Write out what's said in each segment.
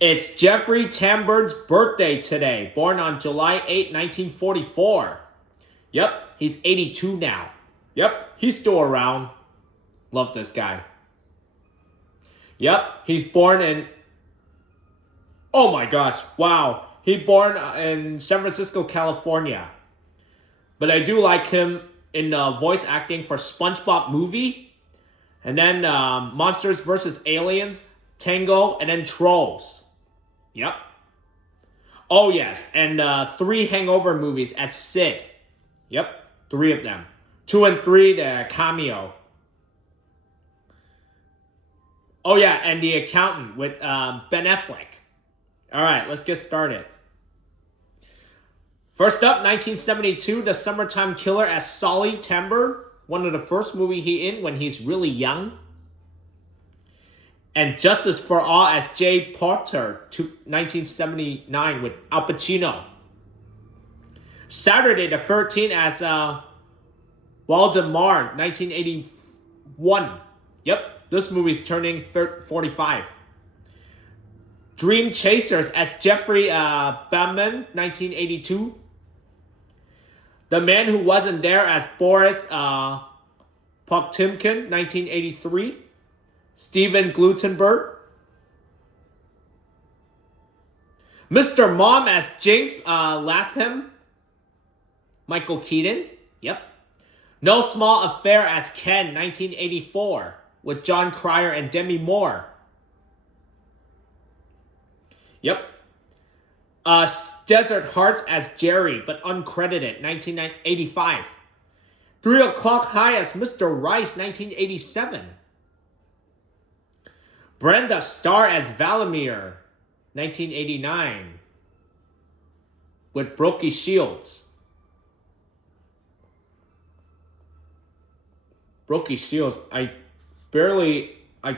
It's Jeffrey Tambor's birthday today, born on July 8, 1944. Yep, he's 82 now. Yep, he's still around. Love this guy. Yep, he's born in... Oh my gosh, wow. He born in San Francisco, California. But I do like him in voice acting for SpongeBob movie. And then Monsters vs. Aliens, Tango, and then Trolls. Yep. Oh yes, and 3 Hangover movies as Sid. Yep, 3 of them. 2 and 3, the cameo. Oh yeah, and The Accountant with Ben Affleck. All right, let's get started. First up, 1972, The Summertime Killer as Solly Tambor. One of the first movie he in when he's really young. And Justice for All as Jay Porter, 1979 with Al Pacino. Saturday the 13th as Waldemar, 1981. Yep, this movie's turning 45. Dream Chasers as Jeffrey Tambor, 1982. The Man Who Wasn't There as Boris Poktemkin, 1983. Steven Glutenberg. Mr. Mom as Jinx Latham. Michael Keaton. Yep. No Small Affair as Ken, 1984. With John Cryer and Demi Moore. Yep. Desert Hearts as Jerry, but uncredited, 1985. 3 O'Clock High as Mr. Rice, 1987. Brenda Starr as Valimir, 1989. With Brooke Shields. Brooke Shields, I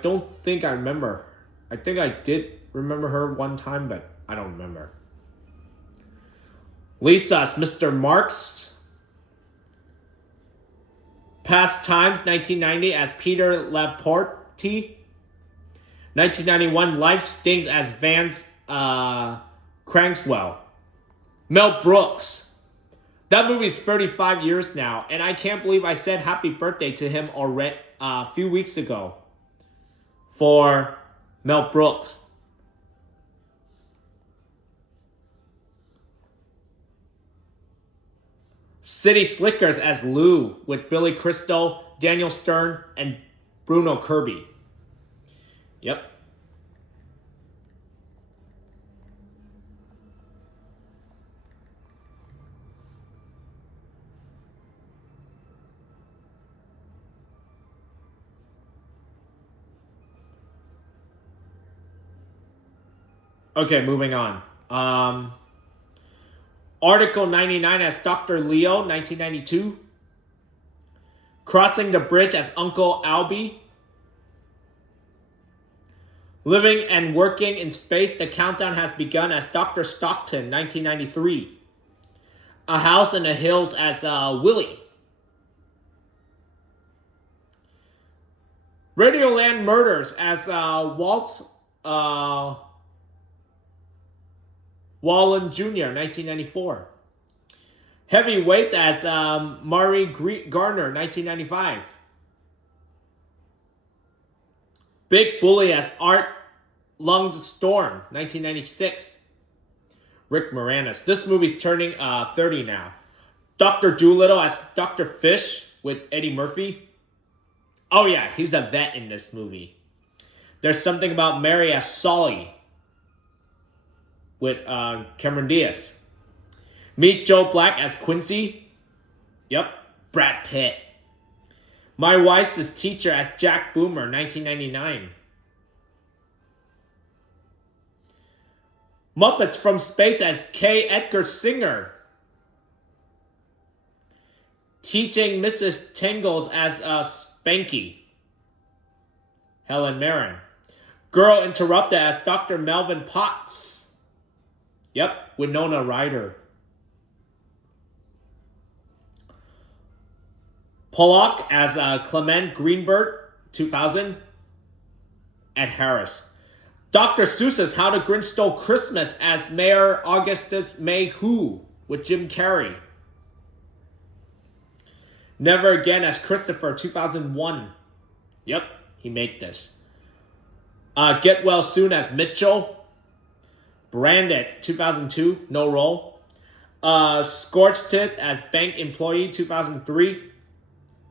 don't think I remember. I think I did remember her one time, but I don't remember. Lisa's Mr. Marks. Past Times, 1990 as Peter Laporte. 1991, Life Stings as Vance Crankswell. Mel Brooks. That movie's 35 years now, and I can't believe I said happy birthday to him already a few weeks ago for Mel Brooks. City Slickers as Lou with Billy Crystal, Daniel Stern, and Bruno Kirby. Yep. Okay, moving on. Article 99 as Dr. Leo, 1992. Crossing the Bridge as Uncle Albie. Living and Working in Space, The Countdown Has Begun as Dr. Stockton, 1993. A House in the Hills as Willie. Radioland Murders as Walt Wallen Jr., 1994. Heavyweights as Maury Garner, 1995. Big Bully as Art Longstorm, 1996. Rick Moranis. This movie's turning 30 now. Dr. Dolittle as Dr. Fish with Eddie Murphy. Oh yeah, he's a vet in this movie. There's Something About Mary as Solly with Cameron Diaz. Meet Joe Black as Quincy. Yep, Brad Pitt. My Wife's His Teacher as Jack Boomer, 1999. Muppets from Space as K. Edgar Singer. Teaching Mrs. Tingles as Spanky. Helen Mirren. Girl Interrupted as Dr. Melvin Potts. Yep, Winona Ryder. Pollock as Clement Greenberg, 2000. Ed Harris. Dr. Seuss's How the Grinch Stole Christmas as Mayor Augustus Mayhew with Jim Carrey. Never Again as Christopher, 2001. Yep, he made this. Get Well Soon as Mitchell. Branded, 2002, no role. Scorched It as bank employee, 2003.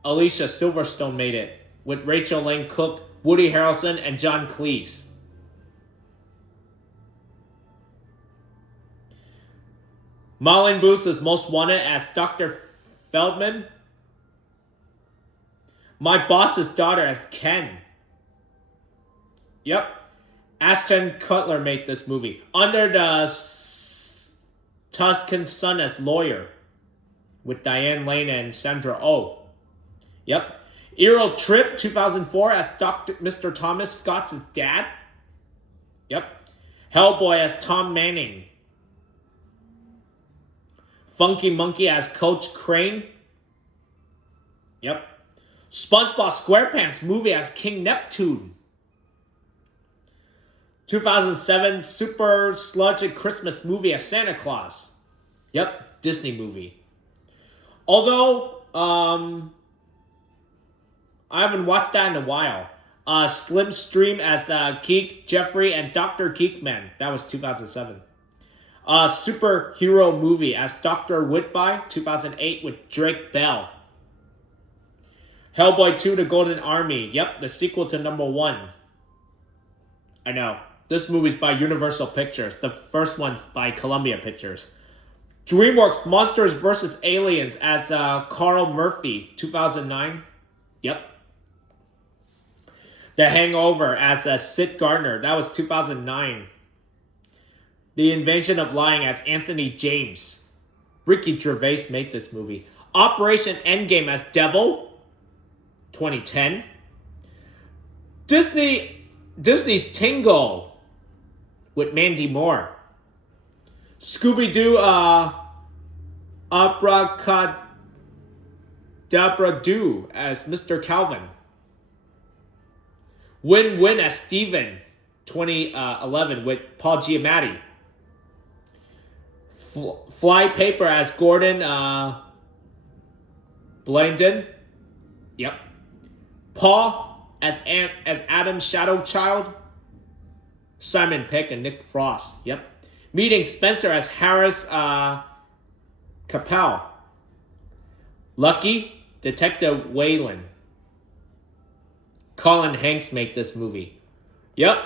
Alicia Silverstone made it with Rachel Lane Cook, Woody Harrelson, and John Cleese. Marlene Booth is Most Wanted as Dr. Feldman. My Boss's Daughter as Ken. Yep. Ashton Kutcher made this movie. Under the Tuscan Sun as Lawyer with Diane Lane and Sandra Oh. Yep. Earl Tripp, 2004 as Mr. Thomas Scott's dad. Yep. Hellboy as Tom Manning. Funky Monkey as Coach Crane. Yep. SpongeBob SquarePants movie as King Neptune. 2007 Super Sludgy Christmas movie as Santa Claus. Yep, Disney movie. Although, I haven't watched that in a while. Slim Stream as Geek, Jeffrey, and Dr. Geekman. That was 2007. Superhero movie as Dr. Whitby, 2008 with Drake Bell. Hellboy 2, The Golden Army. Yep, the sequel to number 1. I know. This movie's by Universal Pictures. The first one's by Columbia Pictures. DreamWorks Monsters vs. Aliens as Carl Murphy, 2009. Yep. The Hangover as Sid Gardner. That was 2009. The Invention of Lying as Anthony James. Ricky Gervais made this movie. Operation Endgame as Devil, 2010. Disney's Tingle with Mandy Moore. Scooby-Doo Abracadabra-Doo as Mr. Calvin. Win-Win as Steven, 2011 with Paul Giamatti. Fly Paper as Gordon Blandon. Yep. Paul as Adam's Shadow Child. Simon Pegg and Nick Frost. Yep. Meeting Spencer as Harris Capel. Lucky, Detective Whalen. Colin Hanks made this movie. Yep.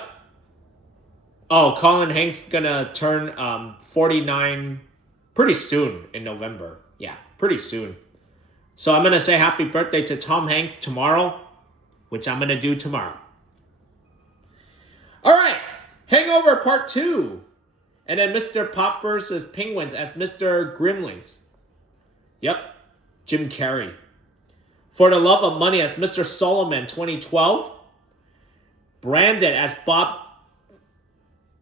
Oh, Colin Hanks gonna turn 49 pretty soon in November. Yeah, pretty soon. So I'm gonna say happy birthday to Tom Hanks tomorrow, which I'm gonna do tomorrow. All right, Hangover Part 2. And then Mr. Pop vs. Penguins as Mr. Grimlings. Yep, Jim Carrey. For the Love of Money as Mr. Solomon, 2012. Brandon as Bob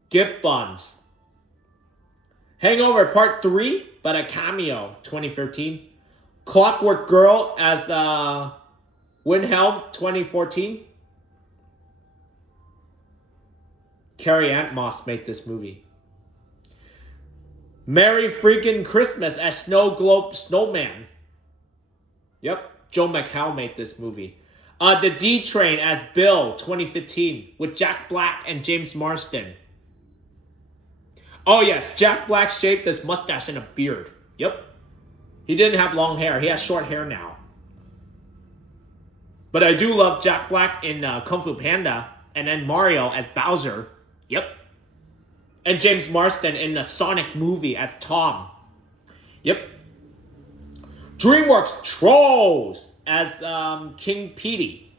Gibbons. Hangover Part 3, but a cameo, 2013. Clockwork Girl as Wilhelm, 2014. Carrie Ann Moss made this movie. Merry Freaking Christmas as Snow Globe Snowman. Yep, Joe McHale made this movie. The D Train as Bill, 2015, with Jack Black and James Marsden. Oh yes, Jack Black shaved his mustache and a beard. Yep. He didn't have long hair. He has short hair now. But I do love Jack Black in Kung Fu Panda. And then Mario as Bowser. Yep. And James Marsden in the Sonic movie as Tom. Yep. DreamWorks Trolls as King Petey.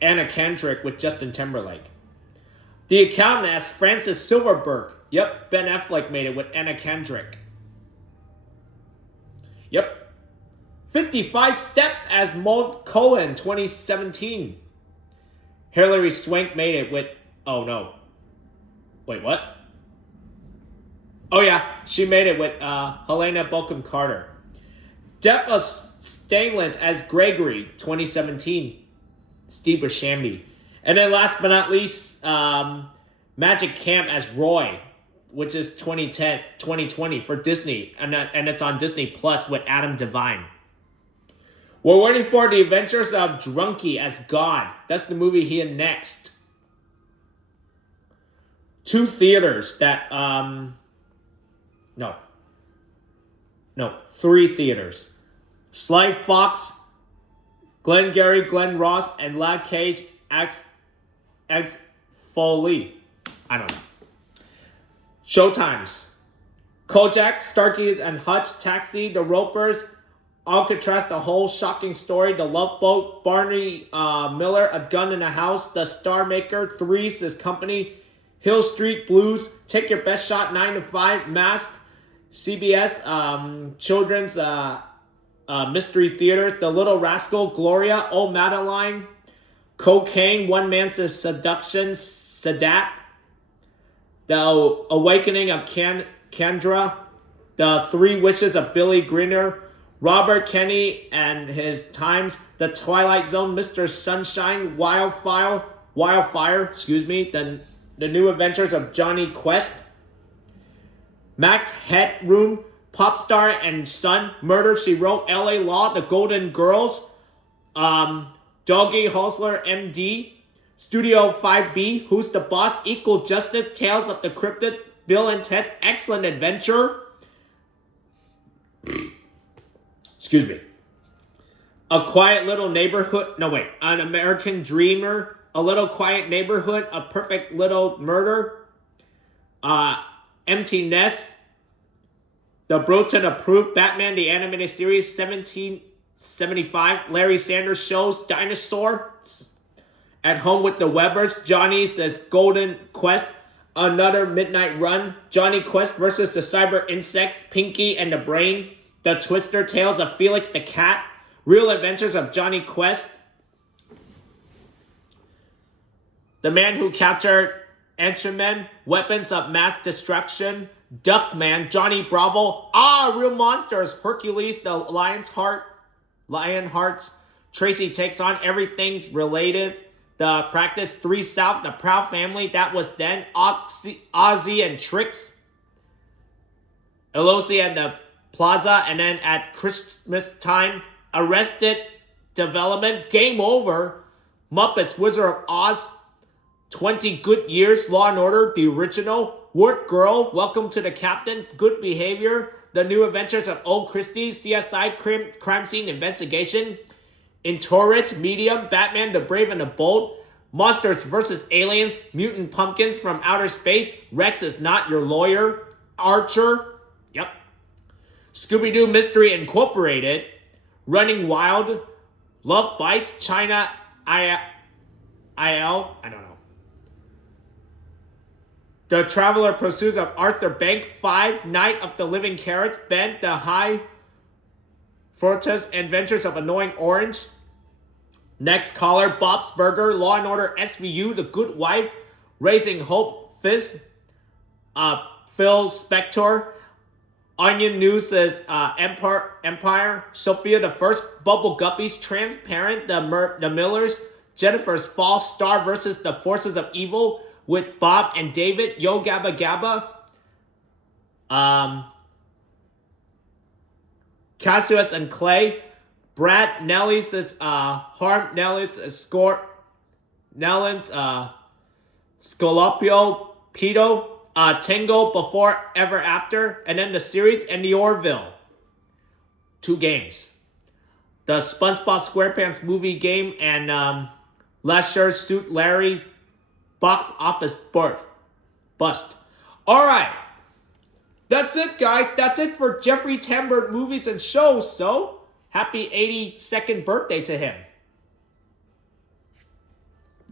Anna Kendrick with Justin Timberlake. The Accountant as Francis Silverberg. Yep, Ben Affleck made it with Anna Kendrick. Yep. 55 Steps as Maud Cohen, 2017. Hilary Swank made it with... Oh, no. Wait, what? Oh, yeah. She made it with Helena Bonham Carter. Death of Stainland as Gregory, 2017. Steve Buscemi. And then last but not least, Magic Camp as Roy, which is 2020 for Disney, and it's on Disney Plus with Adam Devine. We're waiting for The Adventures of Drunky as God. That's the movie he in next. 2 theaters that, 3 theaters. Sly Fox, Glengarry Glen Ross, and La Cage X Foley. I don't know. Showtimes. Kojak, Starkey and Hutch, Taxi, The Ropers, Alcatraz, The Whole Shocking Story, The Love Boat, Barney Miller, A Gun in a House, The Star Maker, Three's His Company, Hill Street Blues, Take Your Best Shot, 9 to 5, Masked, CBS, Children's Mystery Theater, The Little Rascal, Gloria, Old Madeline, Cocaine, One Man's Seduction, Sadat, The Awakening of Kendra, The 3 Wishes of Billy Greener, Robert Kenny and His Times, The Twilight Zone, Mr. Sunshine, Wildfire, The New Adventures of Johnny Quest, Max Headroom, Popstar and Son, Murder, She Wrote, LA Law, The Golden Girls, Doggy Hostler, MD, Studio 5B, Who's the Boss, Equal Justice, Tales of the Cryptid, Bill and Ted's Excellent Adventure, A Quiet Little Neighborhood, An American Dreamer, A Little Quiet Neighborhood, A Perfect Little Murder, Empty Nest, The Broughton Approved, Batman the Animated Series, 1775, Larry Sanders Shows, Dinosaur, At Home with the Webbers, Johnny Says Golden Quest, Another Midnight Run, Johnny Quest versus the Cyber Insects, Pinky and the Brain, The Twister Tales of Felix the Cat, Real Adventures of Johnny Quest, The Man Who Captured Enterman, Weapons of Mass Destruction, Duckman, Johnny Bravo, Real Monsters, Hercules, The Lionhearts, Tracy Takes On Everything's Relative, The Practice, 3 South, The Proud Family, That Was Then, Ozzy and Tricks, Elosi and the Plaza, and then at Christmas time, Arrested Development, Game Over, Muppets, Wizard of Oz, 20 Good Years, Law and Order, The Original, Work Girl, Welcome to the Captain, Good Behavior, The New Adventures of Old Christie, CSI Crime Scene Investigation, Intorit, Medium, Batman the Brave and the Bold, Monsters vs. Aliens, Mutant Pumpkins from Outer Space, Rex Is Not Your Lawyer, Archer, Scooby-Doo Mystery Incorporated, Running Wild, Love Bites, China, I don't know. The Traveler Pursuits of Arthur Bank, 5, Night of the Living Carrots, Ben, The High Fortress Adventures of Annoying Orange, Next Caller, Bob's Burger, Law and Order SVU, The Good Wife, Raising Hope, Fizz, Phil Spector, Onion News says Empire, Sophia the First, Bubble Guppies, Transparent, The Millers, Jennifer's False Star versus the Forces of Evil with Bob and David, Yo Gabba Gabba, Cassius and Clay, Brad Nelly's is Harm Nelly's Score Nellens Scolopio Pedo Tango Before Ever After, and then the series and the Orville. 2 games. The SpongeBob SquarePants movie game and Leisure Suit Larry's box office bust. Alright. That's it, guys. That's it for Jeffrey Tambor movies and shows. So, happy 82nd birthday to him.